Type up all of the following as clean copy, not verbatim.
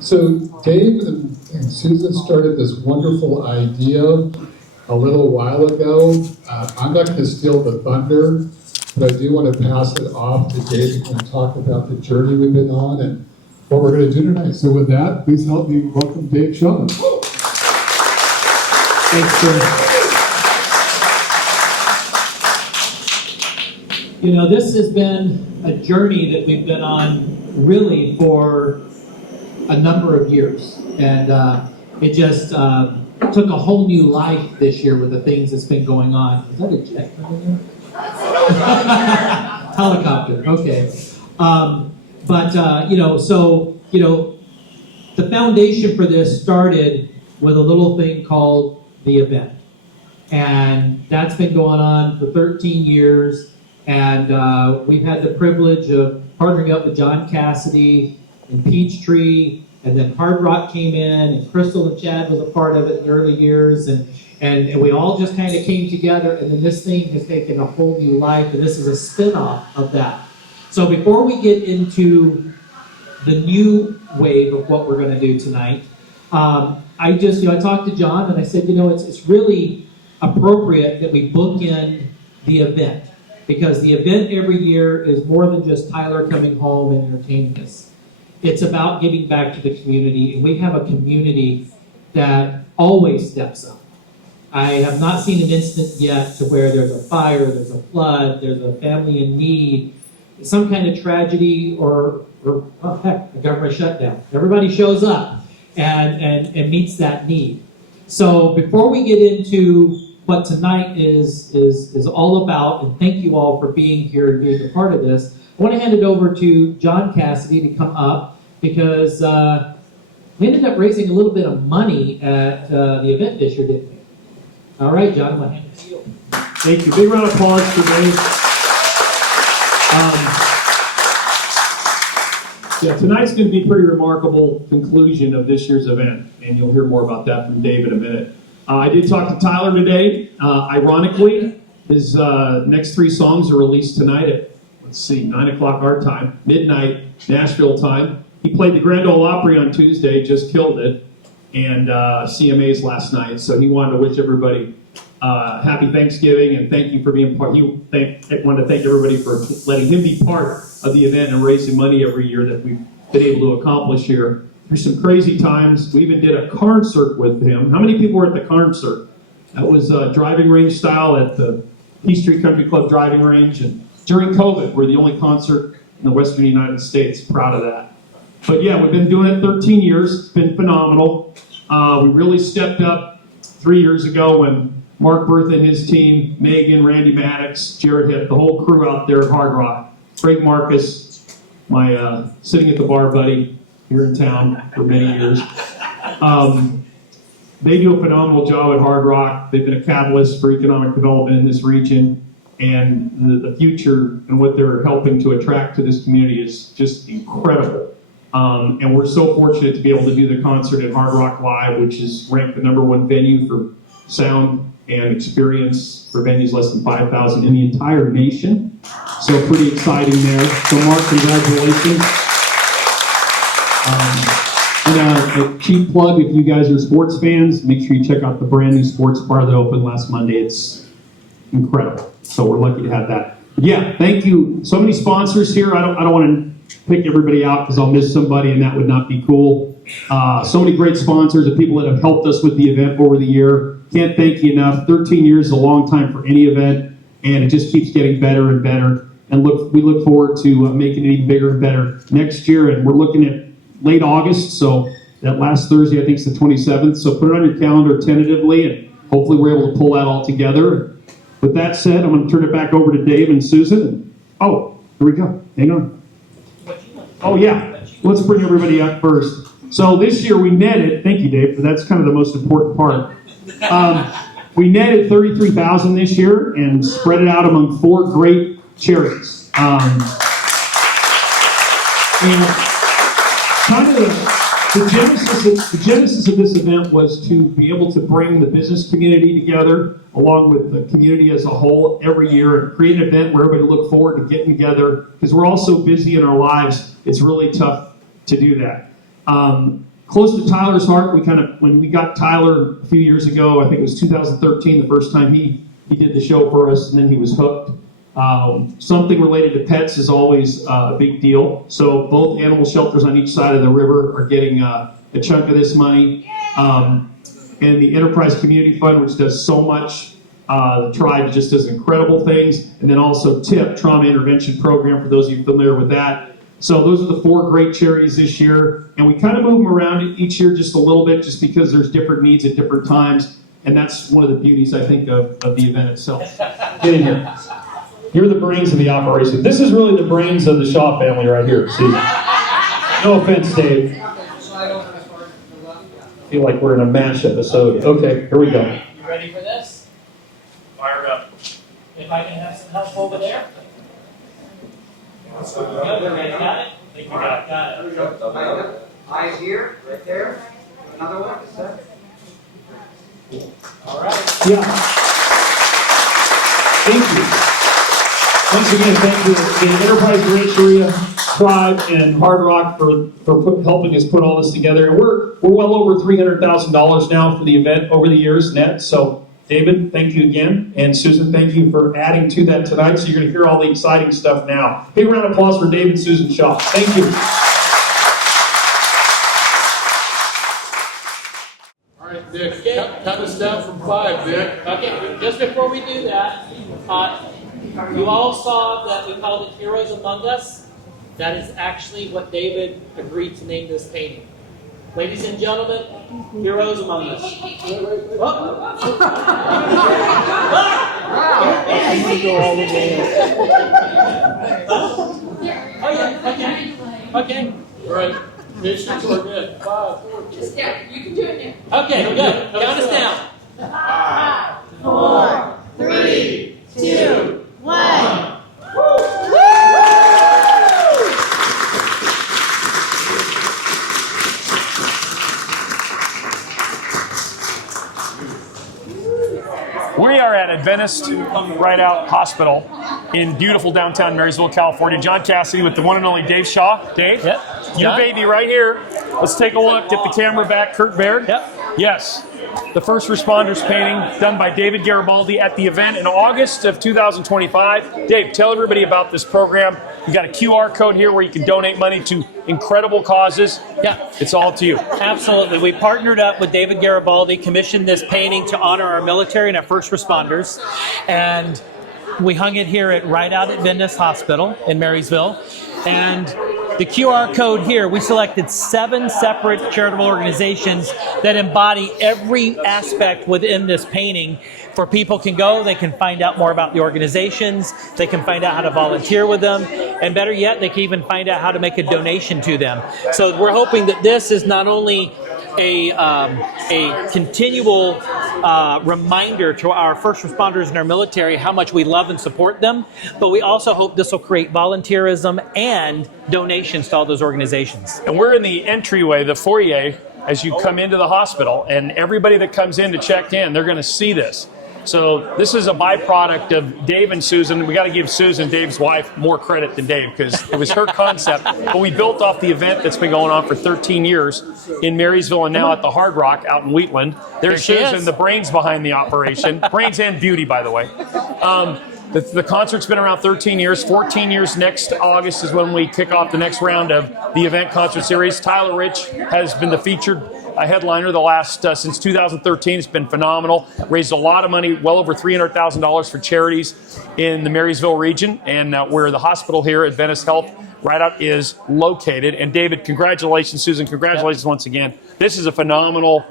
So Dave and Susan started this wonderful idea a little while ago. I'm not going to steal the thunder, but I do want to pass it off to Dave and talk about the journey we've been on and what we're going to do tonight. So with that, please help me welcome Dave Shaw. Thanks, sir. You know, this has been a journey that we've been on really for a number of years. And it just took a whole new life this year with the things that's been going on. Is that a jet coming in? Helicopter, okay. The foundation for this started with a little thing called the event. And that's been going on for 13 years. And we've had the privilege of partnering up with John Cassidy and Peachtree, and then Hard Rock came in, and Crystal and Chad was a part of it in the early years, and we all just kind of came together, and then this thing has taken a whole new life, and this is a spin-off of that. So before we get into the new wave of what we're going to do tonight, I talked to John, and I said, it's really appropriate that we bookend the event, because the event every year is more than just Tyler coming home and entertaining us. It's about giving back to the community, and we have a community that always steps up. I have not seen an instance yet to where there's a fire, there's a flood, there's a family in need, some kind of tragedy, or a government shutdown. Everybody shows up and meets that need. So before we get into what tonight is all about, and thank you all for being here and being a part of this, I want to hand it over to John Cassidy to come up, because we ended up raising a little bit of money at the event this year, didn't we? All right, John, I'm going to hand it to you. Thank you. Big round of applause for Dave. Tonight's going to be a pretty remarkable conclusion of this year's event, and you'll hear more about that from Dave in a minute. I did talk to Tyler today. Ironically, his next 3 songs are released tonight at, 9 o'clock our time, midnight Nashville time. He played the Grand Ole Opry on Tuesday, just killed it, and CMAs last night. So he wanted to wish everybody happy Thanksgiving and thank you for being part. He wanted to thank everybody for letting him be part of the event and raising money every year that we've been able to accomplish here. There's some crazy times. We even did a concert with him. How many people were at the concert? That was driving range style at the Peachtree Country Club driving range. And during COVID, we're the only concert in the Western United States. Proud of that. But yeah, we've been doing it 13 years. It's been phenomenal. We really stepped up 3 years ago when Mark Bertha and his team, Megan, Randy Maddox, Jared Hitt, the whole crew out there at Hard Rock. Greg Marcus, my sitting at the bar buddy here in town for many years. They do a phenomenal job at Hard Rock. They've been a catalyst for economic development in this region, and the future and what they're helping to attract to this community is just incredible. And we're so fortunate to be able to do the concert at Hard Rock Live, which is ranked the #1 venue for sound and experience for venues less than 5,000 in the entire nation. So pretty exciting there. So Mark, congratulations. And a cheap plug, if you guys are sports fans, make sure you check out the brand new sports bar that opened last Monday. It's incredible. So we're lucky to have that. But yeah, thank you. So many sponsors here. I don't want to pick everybody out because I'll miss somebody and that would not be cool. So many great sponsors and people that have helped us with the event over the year. Can't thank you enough. 13 years is a long time for any event, and it just keeps getting better and better. And we look forward to making it even bigger and better next year. And we're looking at late August, so that last Thursday, I think it's the 27th. So put it on your calendar tentatively, and hopefully we're able to pull that all together. With that said, I'm going to turn it back over to Dave and Susan. Oh, here we go. Hang on. Oh, yeah. Let's bring everybody up first. So this year we netted, thank you, Dave, but that's kind of the most important part. We netted $33,000 this year and spread it out among 4 great charities. And kind of the genesis of this event was to be able to bring the business community together along with the community as a whole every year and create an event where everybody look forward to getting together, because we're all so busy in our lives, it's really tough to do that. close to Tyler's heart. When we got Tyler a few years ago, I think it was 2013, the first time he did the show for us, and then he was hooked. Something related to pets is always a big deal. So both animal shelters on each side of the river are getting a chunk of this money. And the Enterprise Community Fund, which does so much, the tribe just does incredible things. And then also TIP, Trauma Intervention Program, for those of you familiar with that. So those are the 4 great charities this year. And we kind of move them around each year just a little bit, just because there's different needs at different times. And that's one of the beauties, I think, of the event itself. Get in here. You're the brains of the operation. This is really the brains of the Shaw family right here. See? No offense, Dave. I feel like we're in a MASH episode. Okay, here we go. You ready for this? Fire it up. If I can have some help over there. Everybody got it? I think we got it. There we go. Eyes here, right there. Another one. All right. Yeah. Thank you. Once again, thank you to the Enterprise Rancheria Tribe and Hard Rock for helping us put all this together. And we're well over $300,000 now for the event over the years net. So David, thank you again. And Susan, thank you for adding to that tonight. So you're going to hear all the exciting stuff now. Big round of applause for David and Susan Shaw. Thank you. All right, Nick, count us down from 5, Nick. Okay, just before we do that, you all saw that we called it Heroes Among Us. That is actually what David agreed to name this painting. Ladies and gentlemen, Heroes Among Us. Oh yeah, okay. All right, patience or good. 5, 4, 3. Yeah, you can do it now. Okay, good. Count us down. 5, 4, 3, 2, 1. We are at Adventist Rideout Hospital in beautiful downtown Marysville, California. John Cassidy with the one and only Dave Shaw. Dave, Yep. your baby right here. Let's take a look. Get the camera back. Kurt Baird. Yep. Yes. The first responders painting done by David Garibaldi at the event in August of 2025. Dave, tell everybody about this program. You got a QR code here where you can donate money to incredible causes. Yeah. It's all to you. Absolutely. We partnered up with David Garibaldi, commissioned this painting to honor our military and our first responders. And we hung it here at Rideout Adventist Hospital in Marysville. And the QR code here, we selected 7 separate charitable organizations that embody every aspect within this painting. For people can go, they can find out more about the organizations, they can find out how to volunteer with them, and better yet, they can even find out how to make a donation to them. So we're hoping that this is not only a continual reminder to our first responders and our military how much we love and support them, but we also hope this will create volunteerism and donations to all those organizations. And we're in the entryway, the foyer, as you come into the hospital, and everybody that comes in to check in, they're going to see this. So this is a byproduct of Dave and Susan. We got to give Susan, Dave's wife, more credit than Dave because it was her concept. But we built off the event that's been going on for 13 years in Marysville and now at the Hard Rock out in Wheatland. There's There she Susan, is. the brains behind the operation. Brains and beauty, by the way. The concert's been around 13 years. 14 years next August is when we kick off the next round of the event concert series. Tyler Rich has been the featured headliner the last since 2013. It's been phenomenal. Raised a lot of money, well over $300,000 for charities in the Marysville region, and where the hospital here, Adventist Health Rideout, is located. And David, congratulations. Susan, congratulations once again. This is a phenomenal,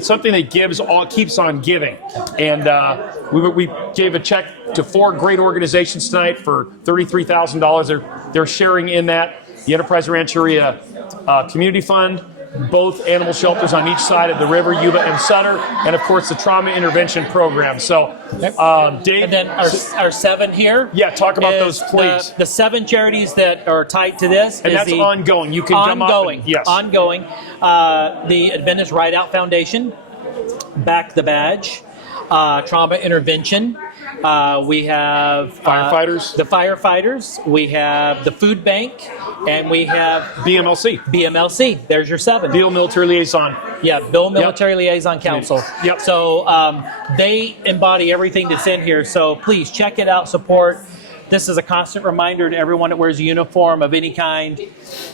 something that keeps on giving. And we gave a check to 4 great organizations tonight for $33,000. They're sharing in that. The Enterprise Rancheria Community Fund, both animal shelters on each side of the river, Yuba and Sutter, and of course the Trauma Intervention Program. So, Dave. And then our 7 here. Yeah, talk about those, is please. The 7 charities that are tied to this. And is that's the ongoing. You can come up. ongoing. Yes. Ongoing. The Adventist Rideout Foundation, Back the Badge, Trauma Intervention, We have Firefighters. the firefighters. We have the food bank, and we have BMLC. BMLC. There's your 7. Bill Military Liaison. Yeah, Bill Military Liaison Council. Yep. So they embody everything that's in here. So please check it out, support. This is a constant reminder to everyone that wears a uniform of any kind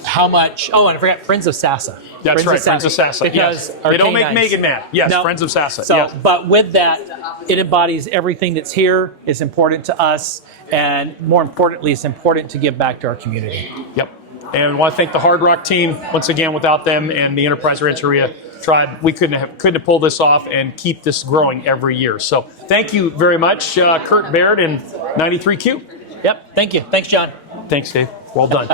how much. Oh, and I forgot Friends of Sassa. That's right, Friends of Sassa. Because Yes. our They don't make canines. Megan mad. Yes, No. Friends of Sassa. So, yes. but with that, it embodies everything that's here. It's important to us, and more importantly, it's important to give back to our community. Yep. And I want to thank the Hard Rock team once again. Without them and the Enterprise Rancheria tribe, we couldn't have pulled this off and keep this growing every year. So thank you very much, Kurt Baird and 93Q. Yep. Thank you. Thanks, John. Thanks, Dave. Well done.